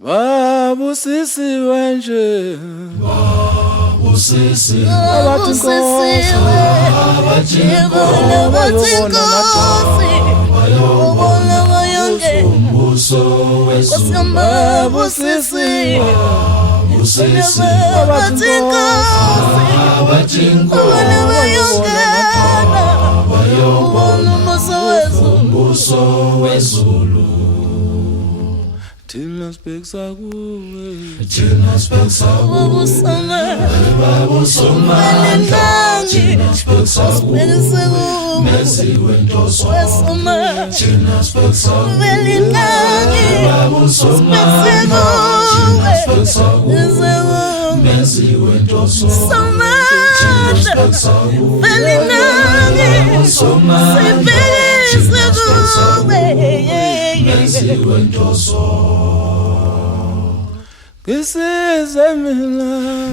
Babusisi wanje Babusisi abajingo bayobona umbuso wezulu babusisi abajingo bayobona umbuso wezulu Thina sibhekisa kuwe Thina sibhekisa babusama Thina sibhekisa kuwe Meziwe ntoso Thina sibhekisa kuwe babusama Thina sibhekisa kuwe Meziwe ntoso Thina sibhekisa kuwe babusama Thina sibhekisa kuwe Meziwe ntoso Ngisize mina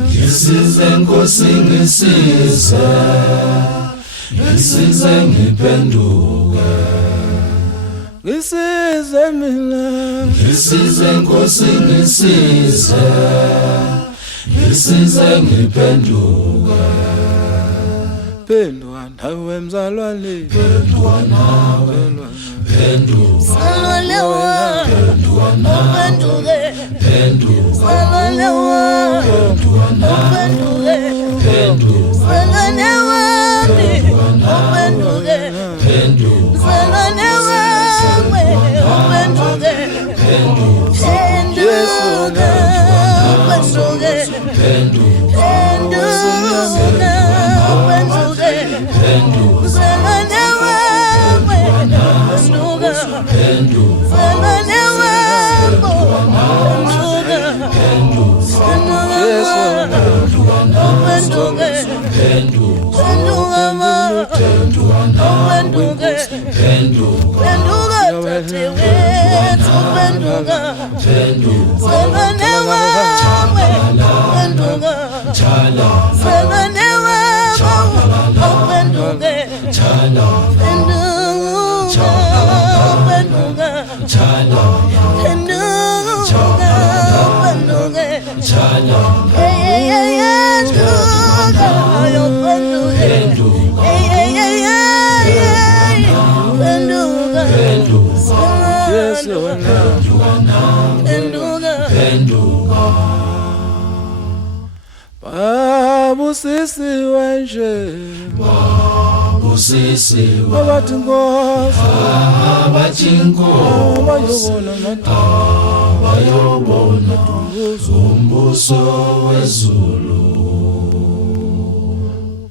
Ngisize Nkosi ngisize ngiphenduke Ngisize mina Ngisize Nkosi ngisize ngiphenduke Phendua nawe mzalwane Phendua nawe Phenduka Phendua nawe Phenduka Phendua nawe Phenduka Babusisi wanje Babusisi abajingo bayobona umbuso wezulu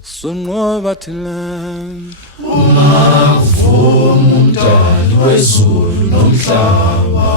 Sunqoba thina Umavuma umdali wezulu nomhlaba